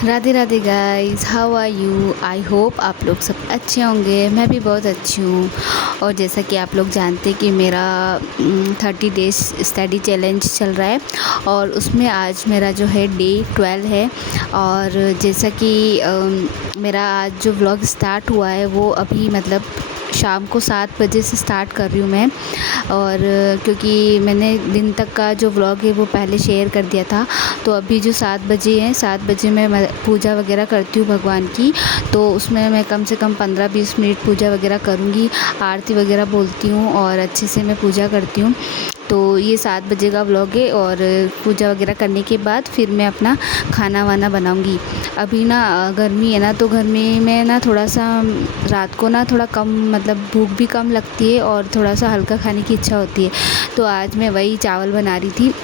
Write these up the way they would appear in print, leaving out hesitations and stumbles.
Radhe Radhe guys, how are you. I hope आप लोग सब अच्छे होंगे। मैं भी बहुत अच्छी हूँ। और जैसा कि आप लोग जानते कि मेरा 30 डेज़ स्टडी चैलेंज चल रहा है और उसमें आज मेरा जो है डे 12 है। और जैसा कि मेरा आज जो व्लॉग स्टार्ट हुआ है वो अभी मतलब शाम को 7 बजे से स्टार्ट कर रही हूँ मैं। और क्योंकि मैंने दिन तक का जो व्लॉग है वो पहले शेयर कर दिया था, तो अभी जो 7 बजे हैं, 7 बजे मैं पूजा वगैरह करती हूँ भगवान की। तो उसमें मैं कम से कम 15-20 मिनट पूजा वगैरह करूँगी, आरती वगैरह बोलती हूँ और अच्छे से मैं पूजा करती हूँ। तो ये 7 बजे का व्लॉग है और पूजा वगैरह करने के बाद फिर मैं अपना खाना वाना बनाऊँगी। अभी ना गर्मी है ना, तो गर्मी में ना थोड़ा सा रात को ना थोड़ा कम मतलब भूख भी कम लगती है और थोड़ा सा हल्का खाने की इच्छा होती है। तो आज मैं वही चावल बना रही थी।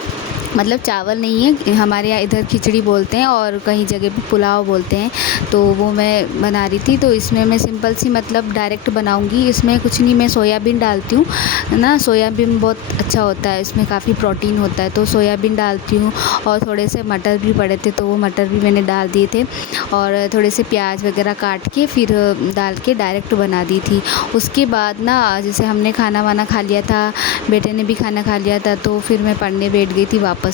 मतलब चावल नहीं है, हमारे यहाँ इधर खिचड़ी बोलते हैं और कहीं जगह पे पुलाव बोलते हैं। तो वो मैं बना रही थी। तो इसमें मैं सिंपल सी मतलब डायरेक्ट बनाऊंगी। इसमें कुछ नहीं, मैं सोयाबीन डालती हूँ ना। सोयाबीन बहुत अच्छा होता है, इसमें काफ़ी प्रोटीन होता है, तो सोयाबीन डालती हूँ। और थोड़े से मटर भी पड़े थे तो वो मटर भी मैंने डाल दिए थे और थोड़े से प्याज वगैरह काट के फिर डाल के डायरेक्ट बना दी थी। उसके बाद ना जैसे हमने खाना वाना खा लिया था, बेटे ने भी खाना खा लिया था, तो फिर मैं पढ़ने बैठ गई थी वापस।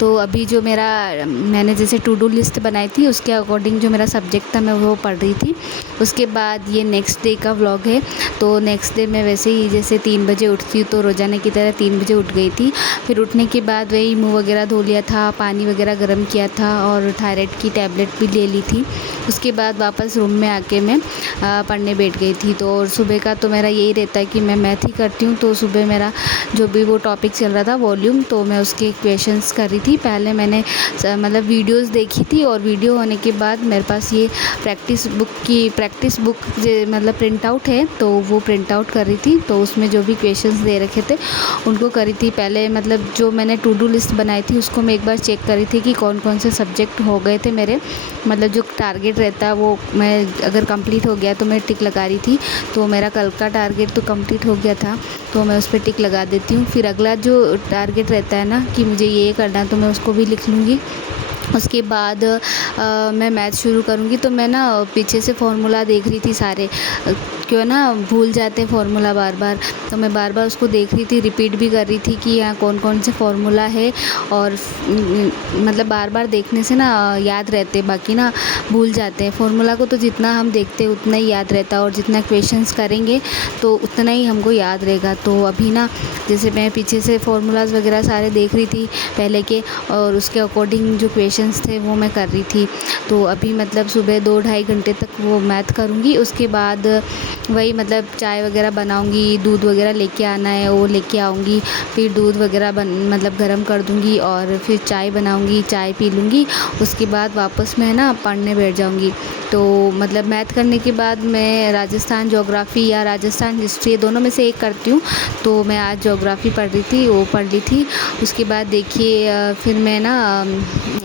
तो अभी जो मैंने जैसे टू डू लिस्ट बनाई थी उसके अकॉर्डिंग जो मेरा सब्जेक्ट था मैं वो पढ़ रही थी। उसके बाद ये नेक्स्ट डे का व्लॉग है। तो नेक्स्ट डे मैं वैसे ही जैसे 3 बजे उठती हूँ, तो रोज़ाना की तरह 3 बजे उठ गई थी। फिर उठने के बाद वही मुँह वगैरह धो लिया था, पानी वगैरह गर्म किया था और थायराइड की टैबलेट भी ले ली थी। उसके बाद वापस रूम में आके मैं पढ़ने बैठ गई थी। तो सुबह का तो मेरा यही रहता है कि मैं मैथ ही करती हूँ। तो सुबह मेरा जो भी वो टॉपिक चल रहा था वॉल्यूम, तो मैं उसके क्वेश्चंस कर रही थी। पहले मैंने मतलब वीडियोस देखी थी और वीडियो होने के बाद मेरे पास ये प्रैक्टिस बुक मतलब प्रिंट आउट है, तो वो प्रिंट आउट कर रही थी। तो उसमें जो भी क्वेश्चंस दे रखे थे उनको करी थी। पहले मतलब जो मैंने टू डू लिस्ट बनाई थी उसको मैं एक बार चेक करी थी कि कौन कौन से सब्जेक्ट हो गए थे मेरे, मतलब जो टारगेट रहता है वो मैं अगर कंप्लीट हो गया तो मैं टिक लगा रही थी। तो मेरा कल का टारगेट तो कंप्लीट हो गया था, तो मैं उस पर टिक लगा देती हूँ। फिर अगला जो टारगेट रहता है ना कि मुझे ये करना है, तो मैं उसको भी लिख लूँगी। उसके बाद मैं मैथ शुरू करूँगी। तो मैं ना पीछे से फार्मूला देख रही थी सारे, क्यों ना भूल जाते फार्मूला बार बार। तो मैं बार बार उसको देख रही थी, रिपीट भी कर रही थी कि यहाँ कौन कौन से फार्मूला है। और मतलब बार बार देखने से ना याद रहते, बाकी ना भूल जाते हैं। फार्मूला को तो जितना हम देखते हैं उतना ही याद रहता है और जितना क्वेश्चंस करेंगे तो उतना ही हमको याद रहेगा। तो अभी ना जैसे मैं पीछे से फार्मूलाज वगैरह सारे देख रही थी पहले के, और उसके अकॉर्डिंग जो क्वेश्चंस थे वो मैं कर रही थी। तो अभी मतलब सुबह 2-2.5 घंटे तक वो मैथ करूँगी। उसके बाद वही मतलब चाय वगैरह बनाऊँगी, दूध वगैरह लेके आना है वो लेके आऊँगी। फिर दूध वगैरह मतलब गर्म कर दूँगी और फिर चाय बनाऊँगी, चाय पी लूँगी। उसके बाद वापस मैं ना पढ़ने बैठ जाऊँगी। तो मतलब मैथ करने के बाद मैं राजस्थान ज्योग्राफ़ी या राजस्थान हिस्ट्री दोनों में से एक करती हूँ। तो मैं आज ज्योग्राफ़ी पढ़ रही थी, वो पढ़ ली थी। उसके बाद देखिए फिर मैं ना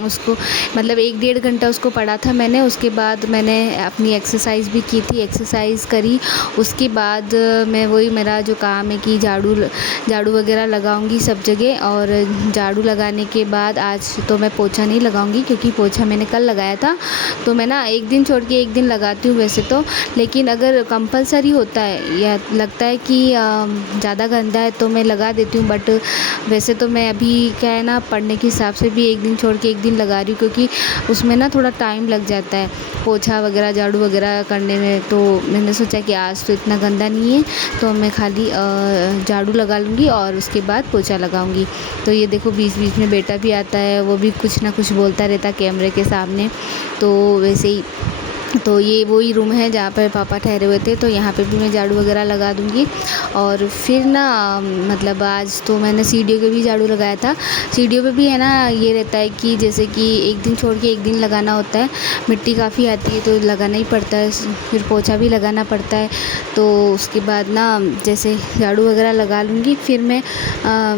उसको मतलब 1-1.5 घंटा उसको पढ़ा था मैंने। उसके बाद मैंने अपनी एक्सरसाइज भी की थी, एक्सरसाइज करी। उसके बाद मैं वही मेरा जो काम है कि झाड़ू वगैरह लगाऊंगी सब जगह। और झाड़ू लगाने के बाद आज तो मैं पोछा नहीं लगाऊंगी क्योंकि पोछा मैंने कल लगाया था। तो मैं ना एक दिन छोड़ के एक दिन लगाती हूँ वैसे तो, लेकिन अगर कंपलसरी होता है या लगता है कि ज़्यादा गंदा है तो मैं लगा देती हूँ। बट वैसे तो मैं अभी क्या है ना पढ़ने के हिसाब से भी एक दिन छोड़ के एक दिन लगा रही हूँ, क्योंकि उसमें ना थोड़ा टाइम लग जाता है पोछा वगैरह झाड़ू वगैरह करने में। तो मैंने सोचा कि आज तो इतना गंदा नहीं है तो मैं खाली झाड़ू लगा लूँगी और उसके बाद पोछा लगाऊँगी। तो ये देखो बीच बीच में बेटा भी आता है, वो भी कुछ ना कुछ बोलता रहता है कैमरे के सामने। तो वैसे ही तो ये वही रूम है जहाँ पर पापा ठहरे हुए थे, तो यहाँ पे भी मैं झाड़ू वगैरह लगा दूँगी। और फिर ना मतलब आज तो मैंने सीढ़ियों पे भी झाड़ू लगाया था। सीढ़ियों पे भी है ना ये रहता है कि जैसे कि एक दिन छोड़ के एक दिन लगाना होता है, मिट्टी काफ़ी आती है तो लगाना ही पड़ता है, फिर पोछा भी लगाना पड़ता है। तो उसके बाद ना जैसे झाड़ू वगैरह लगा लूँगी, फिर मैं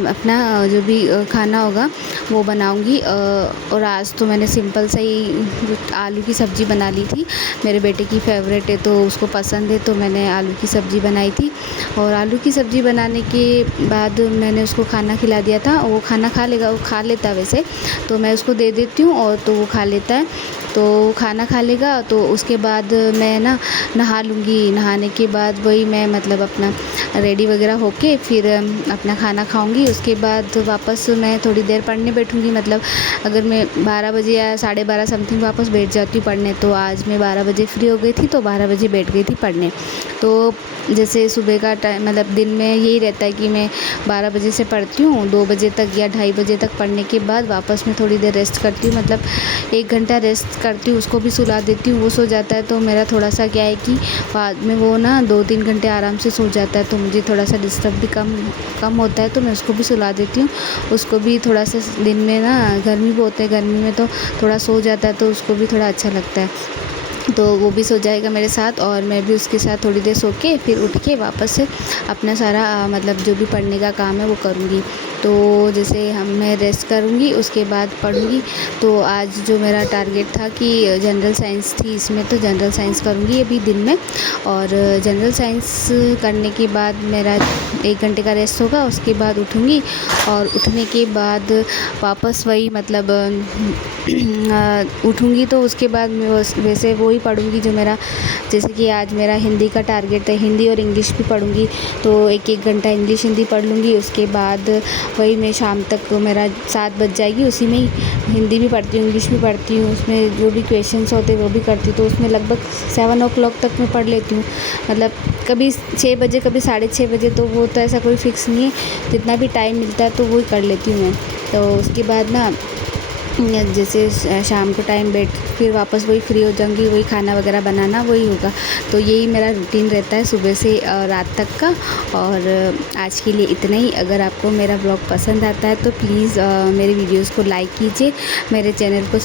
अपना जो भी खाना होगा वो बनाऊँगी। और आज तो मैंने सिंपल सा ही आलू की सब्ज़ी बना ली थी। मेरे बेटे की फेवरेट है, तो उसको पसंद है, तो मैंने आलू की सब्ज़ी बनाई थी। और आलू की सब्ज़ी बनाने के बाद मैंने उसको खाना खिला दिया था। वो खाना खा लेगा, वो खा लेता है वैसे, तो मैं उसको दे देती हूँ और तो वो खा लेता है। तो खाना खा लेगा तो उसके बाद मैं ना नहा लूँगी। नहाने के बाद वही मैं मतलब अपना रेडी वगैरह होके फिर अपना खाना खाऊँगी। उसके बाद वापस मैं थोड़ी देर पढ़ने बैठूँगी। मतलब अगर मैं 12 बजे या 12:30 समथिंग वापस बैठ जाती हूँ पढ़ने, तो आज मैं 12 बजे फ्री हो गई थी, तो 12 बजे बैठ गई थी पढ़ने। तो जैसे सुबह का टाइम मतलब दिन में यही रहता है कि मैं 12 बजे से पढ़ती हूँ 2 बजे तक या 2:30 बजे तक। पढ़ने के बाद वापस मैं थोड़ी देर रेस्ट करती हूँ, मतलब 1 घंटा रेस्ट करती हूँ। उसको भी सुला देती हूँ, वो सो जाता है। तो मेरा थोड़ा-सा क्या है कि बाद में वो ना 2-3 घंटे आराम से सो जाता है, तो मुझे थोड़ा-सा डिस्टर्ब भी कम होता है, तो मैं उसको भी सुला देती हूँ। उसको भी थोड़ा-सा दिन में ना गर्मी बहुत है, गर्मी में तो थोड़ा सो जाता है, तो उसको भी थोड़ा अच्छा लगता है। तो वो भी सो जाएगा मेरे साथ और मैं भी उसके साथ थोड़ी देर सो के फिर उठ के वापस से अपना सारा मतलब जो भी पढ़ने का काम है वो करूँगी। तो जैसे मैं रेस्ट करूँगी, उसके बाद पढ़ूँगी। तो आज जो मेरा टारगेट था कि जनरल साइंस थी, इसमें तो जनरल साइंस करूँगी अभी दिन में। और जनरल साइंस करने के बाद मेरा 1 घंटे का रेस्ट होगा। उसके बाद उठूँगी और उठने के बाद वापस वही मतलब उठूँगी, तो उसके बाद मैं वैसे वो ही पढ़ूँगी जो मेरा, जैसे कि आज मेरा हिंदी का टारगेट है, हिंदी और इंग्लिश भी पढ़ूँगी। तो 1-1 घंटा इंग्लिश हिंदी पढ़ लूँगी। उसके बाद वही मैं शाम तक मेरा 7 बज जाएगी, उसी में ही हिंदी भी पढ़ती हूँ, इंग्लिश भी पढ़ती हूँ। उसमें जो भी क्वेश्चंस होते हैं वो भी करती हूँ। तो उसमें लगभग 7 ओ क्लॉक तक मैं पढ़ लेती हूँ। मतलब कभी 6 बजे, कभी 6:30 बजे, तो वो तो ऐसा कोई फ़िक्स नहीं है, जितना भी टाइम मिलता है तो वो ही कर लेती हूँ मैं। तो उसके बाद ना जैसे शाम को टाइम बैठ फिर वापस वही फ्री हो जाऊँगी, वही खाना वगैरह बनाना वही होगा। तो यही मेरा रूटीन रहता है सुबह से रात तक का। और आज के लिए इतना ही। अगर आपको मेरा ब्लॉग पसंद आता है तो प्लीज़ मेरे वीडियोज़ को लाइक कीजिए, मेरे चैनल को